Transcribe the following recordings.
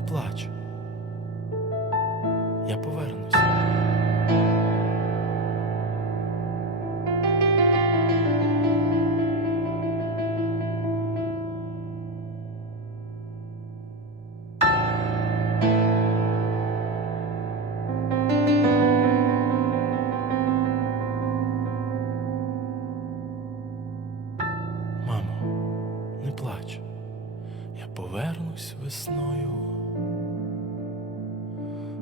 Не плач. Я повернусь. Мамо, не плач. Я повернусь весною.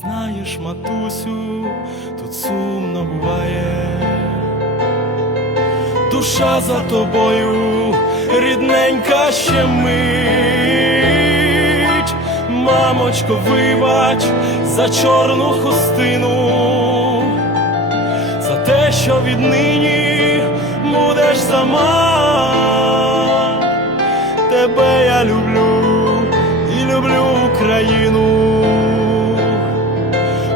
Знаєш, матусю, тут сумно буває. Душа за тобою, рідненька ще мить. Мамочко, вибач за чорну хустину за те, що віднині будеш сама. Тебе я люблю і люблю Україну.